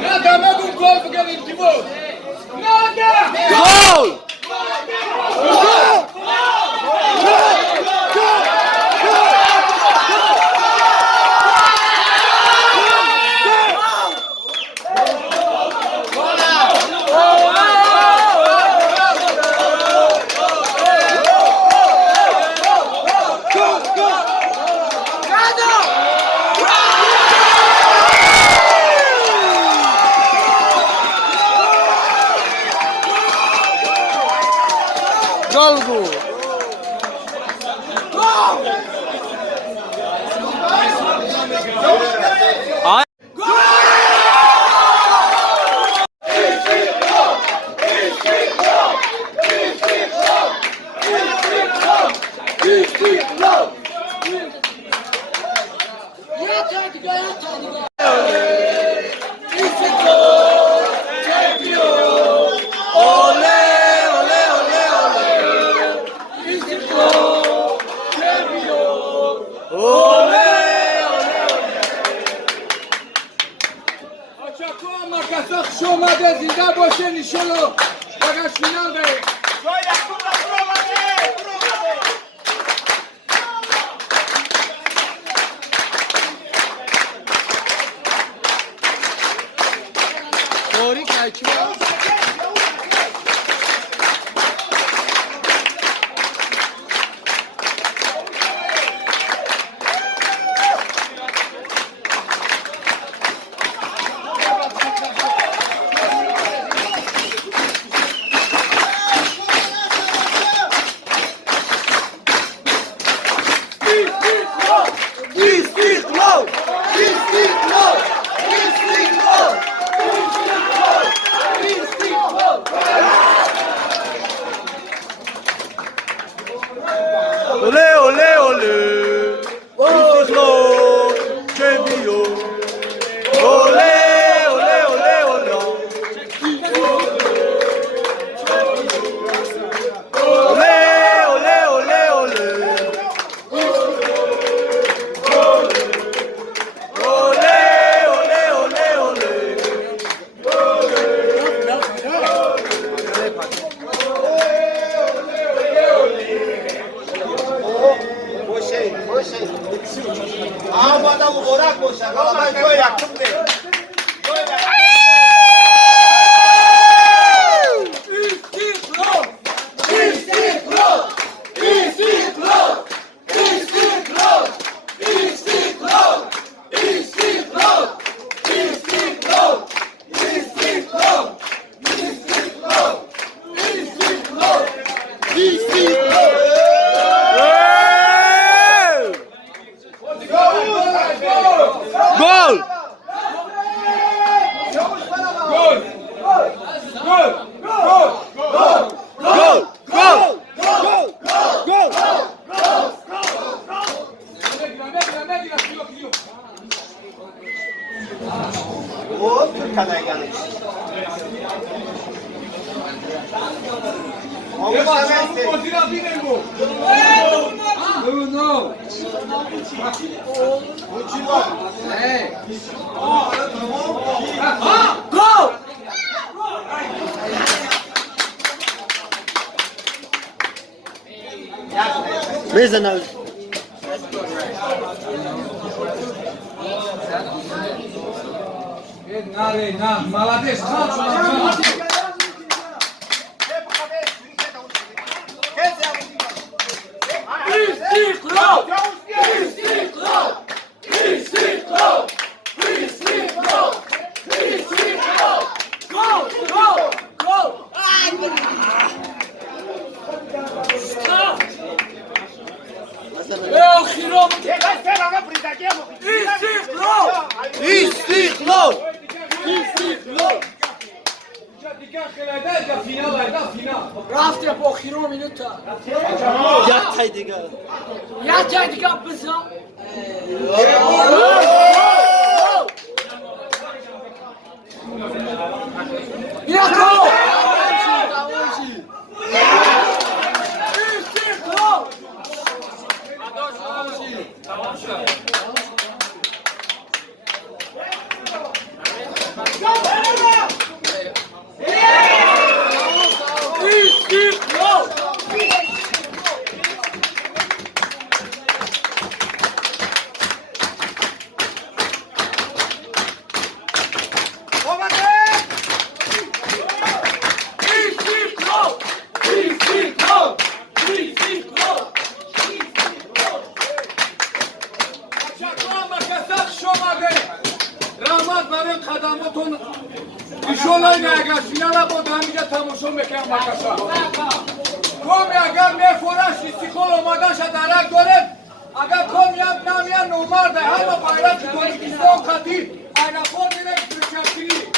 Nada, manda um gol porque ele esquivou. Nada! Gol! Gol bu. Ay. شما به زنده باشه انشالله فقط فینال بریم Olé, olé, olé. Istiklal şampiyon. Olé, olé, olé, olé. Olé, olé, olé, olé. Olé, olé, olé, olé. Ama da bu orak boşa. Kalabalık böyle yaktım de. İstiklal! İstiklal! İstiklal! İstiklal! İstiklal! İstiklal! İstiklal! İstiklal! İstiklal! İstiklal! İstiklal! Gol! Gol! Gol! Gol! Gol! Gol! Gol! O Türkan'a gelmiş. No! Hey! Gol! Meza na. Na, молодец, хорошо. İstiklal! İstiklal! İstiklal! İstiklal! İstiklal! Gol! Gol! Gol! Stop! Eu Hirom! İstiklal! İstiklal! İstiklal! رفت با خیرو minuta. Yatay diga. Ya دیگه بزن. Ya gol! İstiklal! اگر فینال بود همینجا تماشا میکنم مکشا کمی اگر میفورش استیکال آماده شد درک دارد اگر کمی هم نمیان نومرده همه بایرک تاریکستان خطی ایرفان میره برچکلی